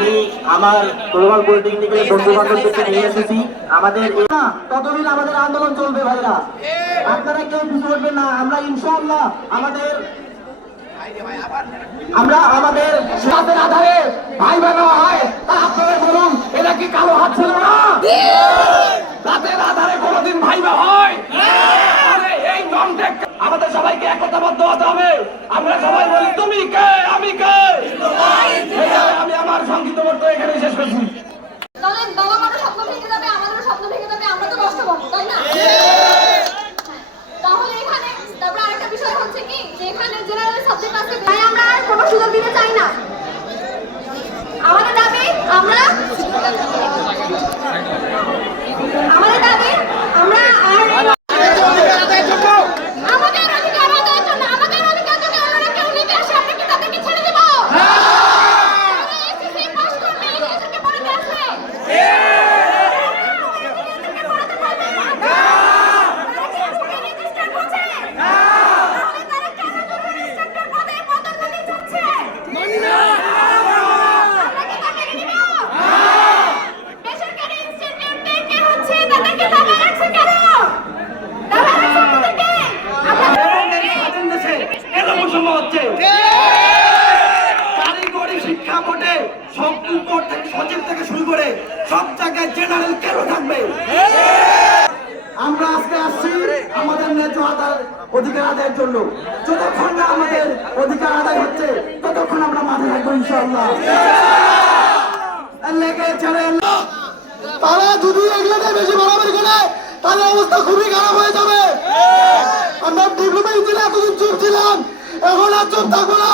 আমি আমার global polytechnical বন্ধু বান্ধবদেরকে নিয়ে এসেছি। আমাদের ততদিন আমাদের আন্দোলন চলবে ভাইরা, আপনারা কেউ পিছু হটবেন না। আমরা ইনশাআল্লাহ আমাদের রাতের আধারে ভাই বাবা হয়, আপনারা বলুন এটা কি কালো হাত ছিল না? রাতের আধারে কোনোদিন ভাই বাবা হয়? এই কন্টেক্ট আমাদের সবাইকে একতাবদ্ধ হতে হবে। আমরা সবাই বলি তুমি কে আমি কে। আমি আমার সংক্ষিপ্ত বক্তব্য এখানে শেষ করছি। বাবা মারও স্বপ্ন ভেঙে যাবে, আমাদেরও স্বপ্ন ভেঙে যাবে, আমরা তো কষ্ট পাবো, তাই না? তাহলে এখানে তারপর আরেকটা বিষয় হচ্ছে কি যে এখানে জেনারেল সাবজেক্ট আছে, তাই আমরা আর কোনো সুযোগ দিতে চাই না। আমাদের দাবি আমরা আর আমাদের অধিকার আদায়ের জন্য আমাদের অধিকার যদি আমরা কেউ নিতে আসে, আমরা কি তাদেরকে ছেড়ে দেব? এসএসসি পাস করলে এদেরকে পড়াতে আসবে। শিক্ষা বোর্ডে সচিব থেকে শুরু করে সব জায়গায় জেনারেল কেন থাকবে? আমরা আজকে আসছি আমাদের ন্যায্য অধিকার আদায়ের জন্য। যতক্ষণ না আমাদের অধিকার আদায় হচ্ছে ততক্ষণ আমরা মাঠে থাকবো ইনশাআল্লাহ। তারা যদি এগুলোতে বেশি বাড়াবাড়ি করে তাহলে অবস্থা খুবই খারাপ হয়ে যাবে। আমরা ডিপ্লোমা ইঞ্জিনিয়ার এতদিন চুপ ছিলাম, এখন আর চুপ থাকবো না।